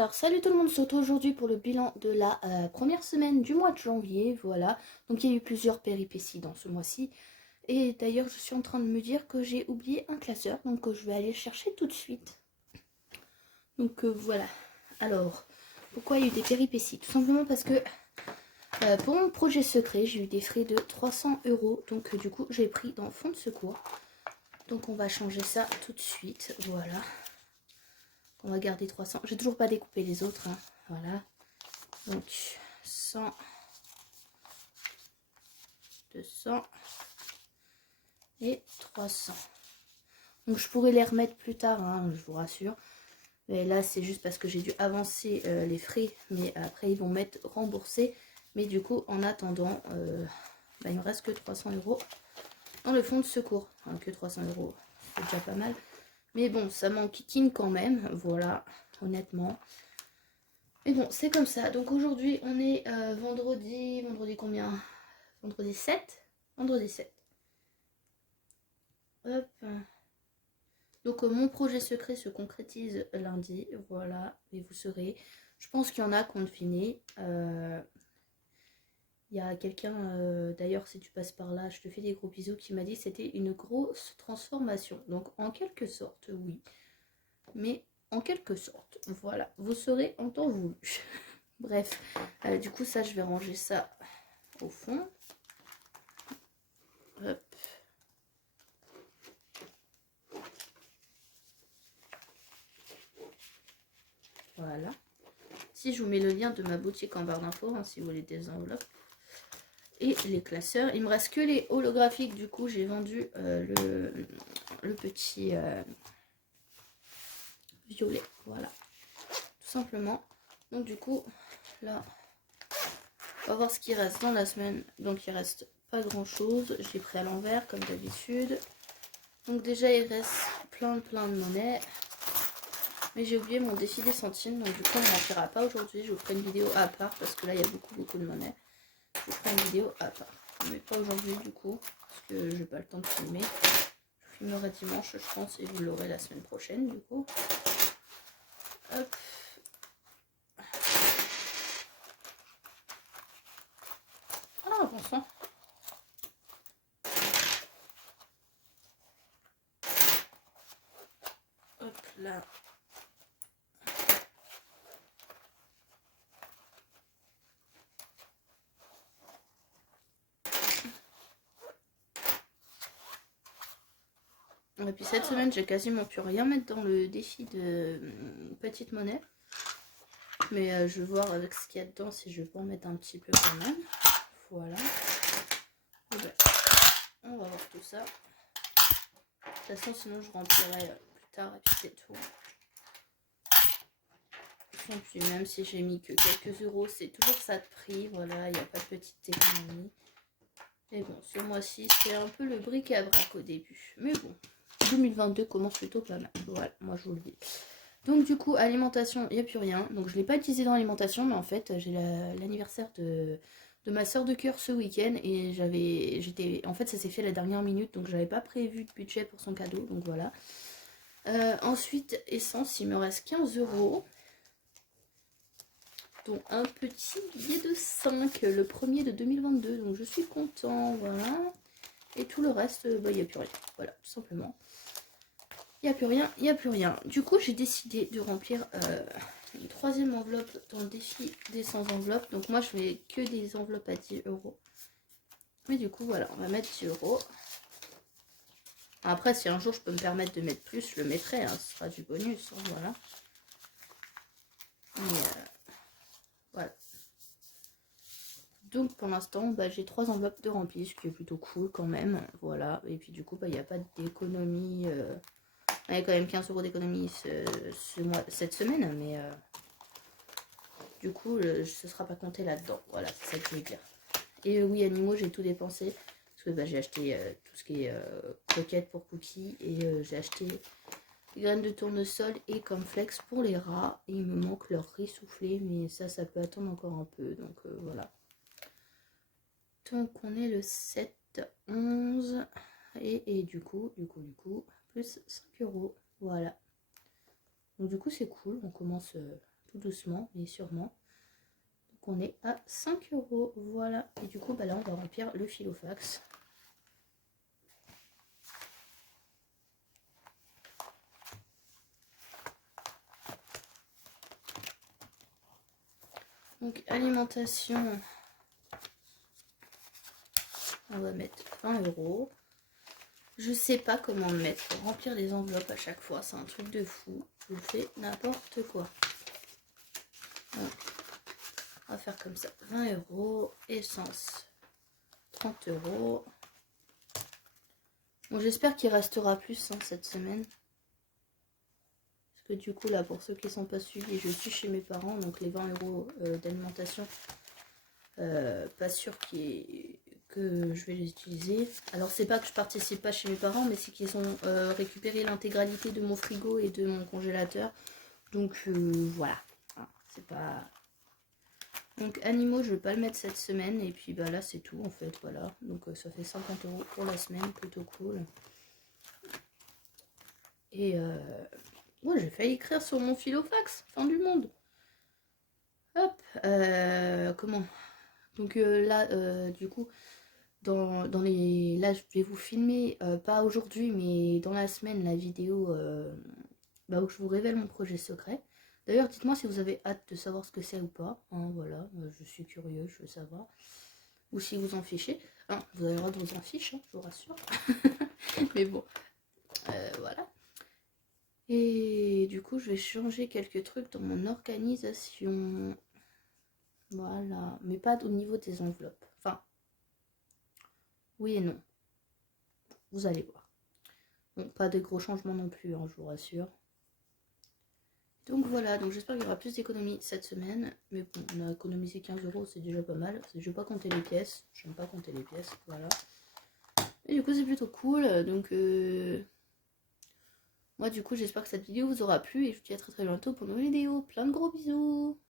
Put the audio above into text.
Alors salut tout le monde, c'est aujourd'hui pour le bilan de la première semaine du mois de janvier, voilà. Donc il y a eu plusieurs péripéties dans ce mois-ci. Et d'ailleurs je suis en train de me dire que j'ai oublié un classeur, donc je vais aller le chercher tout de suite. Donc voilà. Alors, pourquoi il y a eu des péripéties? Tout simplement parce que pour mon projet secret, j'ai eu des frais de 300 euros. Donc du coup j'ai pris dans le fonds de secours. Donc on va changer ça tout de suite, voilà. On va garder 300. J'ai toujours pas découpé les autres, hein. Voilà. Donc 100, 200 et 300. Donc je pourrais les remettre plus tard, hein, je vous rassure. Mais là c'est juste parce que j'ai dû avancer les frais. Mais après ils vont m'être remboursés. Mais du coup en attendant, il me reste que 300 euros dans le fonds de secours. Enfin, que 300 euros, c'est déjà pas mal. Mais bon, ça m'enquiquine quand même, voilà, honnêtement. Mais bon, c'est comme ça. Donc aujourd'hui, on est vendredi. Vendredi combien? Vendredi 7. Vendredi 7. Hop. Donc mon projet secret se concrétise lundi. Voilà. Et vous saurez. Je pense qu'il y en a qu'on fini. Il y a quelqu'un, d'ailleurs, si tu passes par là, je te fais des gros bisous, qui m'a dit que c'était une grosse transformation. Donc en quelque sorte, oui. Mais en quelque sorte, voilà. Vous saurez en temps voulu. Bref. Du coup, ça, je vais ranger ça au fond. Hop. Voilà. Si je vous mets le lien de ma boutique en barre d'infos, hein, si vous voulez des enveloppes. Et les classeurs. Il me reste que les holographiques. Du coup, j'ai vendu le petit violet. Voilà. Tout simplement. Donc du coup, là, on va voir ce qui reste dans la semaine. Donc il reste pas grand chose. J'ai pris à l'envers comme d'habitude. Donc déjà, il reste plein de monnaie. Mais j'ai oublié mon défi des centimes, donc du coup on n'en fera pas aujourd'hui. Je vous ferai une vidéo à part parce que là il y a beaucoup de monnaie. Je vous ferai une vidéo à part. Mais pas aujourd'hui du coup, parce que j'ai pas le temps de filmer. Je filmerai dimanche je pense et vous l'aurez la semaine prochaine du coup. Hop. Ah bon sang. Hop là. Et puis cette semaine, j'ai quasiment pu rien mettre dans le défi de petite monnaie. Mais je vais voir avec ce qu'il y a dedans si je vais pas en mettre un petit peu quand même. Voilà. Et ben, on va voir tout ça. De toute façon, sinon je remplirai plus tard et puis c'est tout. Et puis même si j'ai mis que quelques euros, c'est toujours ça de prix. Voilà, il n'y a pas de petite économie. Mais bon, ce mois-ci, c'est un peu le bric-à-brac au début. Mais bon, 2022 commence plutôt pas mal. Voilà, moi je vous le dis. Donc du coup, alimentation, il n'y a plus rien. Donc je ne l'ai pas utilisé dans l'alimentation, mais en fait, j'ai l'anniversaire de ma soeur de cœur ce week-end. Et en fait, ça s'est fait à la dernière minute, donc j'avais pas prévu de budget pour son cadeau. Donc voilà. Ensuite, essence, il me reste 15 euros. Donc un petit billet de 5, le premier de 2022. Donc je suis content, voilà. Et tout le reste, il n'y a plus rien. Voilà, tout simplement. Il n'y a plus rien, il n'y a plus rien. Du coup, j'ai décidé de remplir une troisième enveloppe dans le défi des 100 enveloppes. Donc moi, je mets que des enveloppes à 10 euros. Mais du coup, voilà, on va mettre 10 euros. Après, si un jour je peux me permettre de mettre plus, je le mettrai. Hein, ce sera du bonus, hein, voilà. Mais voilà. Donc pour l'instant, bah, j'ai 3 enveloppes de rempli, ce qui est plutôt cool quand même. Voilà. Et puis du coup, il n'y a pas d'économie. Il y a quand même 15 euros d'économie cette semaine, mais du coup, ce sera pas compté là-dedans. Voilà, c'est ça que je veux dire. Et oui, animaux, j'ai tout dépensé. Parce que bah, j'ai acheté tout ce qui est croquettes pour Cookie. Et j'ai acheté des graines de tournesol et cornflakes pour les rats. Et il me manque leur riz soufflé. Mais ça peut attendre encore un peu. Donc voilà. Donc on est le 7, 11. Et du coup, plus 5 euros. Voilà. Donc du coup c'est cool, on commence tout doucement, mais sûrement. Donc on est à 5 €, voilà. Et du coup, bah là, on va remplir le Filofax. Donc alimentation, on va mettre 20 €. Je sais pas comment me mettre pour remplir les enveloppes à chaque fois, c'est un truc de fou. Je fais n'importe quoi. Donc, on va faire comme ça, 20 €, essence, 30 €. Bon, j'espère qu'il restera plus cette semaine. Parce que du coup, là, pour ceux qui ne sont pas suivis, je suis chez mes parents, donc les 20 € d'alimentation, pas sûr que je vais les utiliser. Alors, c'est pas que je participe pas chez mes parents, mais c'est qu'ils ont récupéré l'intégralité de mon frigo et de mon congélateur. Donc, voilà. C'est pas... Donc, animaux, je vais pas le mettre cette semaine. Et puis, bah là, c'est tout, en fait. Voilà. Donc, ça fait 50 € pour la semaine. Plutôt cool. Et... moi, j'ai failli écrire sur mon Filofax. Fin du monde. Hop. Comment? Donc, là, du coup... Dans les... Là, je vais vous filmer, pas aujourd'hui, mais dans la semaine, la vidéo où je vous révèle mon projet secret. D'ailleurs, dites-moi si vous avez hâte de savoir ce que c'est ou pas. Hein, voilà, je suis curieux, je veux savoir. Ou si vous en fichez. Hein, vous avez le droit de vous en ficher, hein, je vous rassure. Mais bon, voilà. Et du coup, je vais changer quelques trucs dans mon organisation. Voilà, mais pas au niveau des enveloppes. Enfin, oui et non. Vous allez voir. Bon, pas de gros changements non plus, hein, je vous rassure. Donc voilà, donc j'espère qu'il y aura plus d'économies cette semaine. Mais bon, on a économisé 15 €, c'est déjà pas mal. Je vais pas compter les pièces. J'aime pas compter les pièces, voilà. Et du coup, c'est plutôt cool. Donc, moi, du coup, j'espère que cette vidéo vous aura plu. Et je vous dis à très très bientôt pour une nouvelle vidéo. Plein de gros bisous!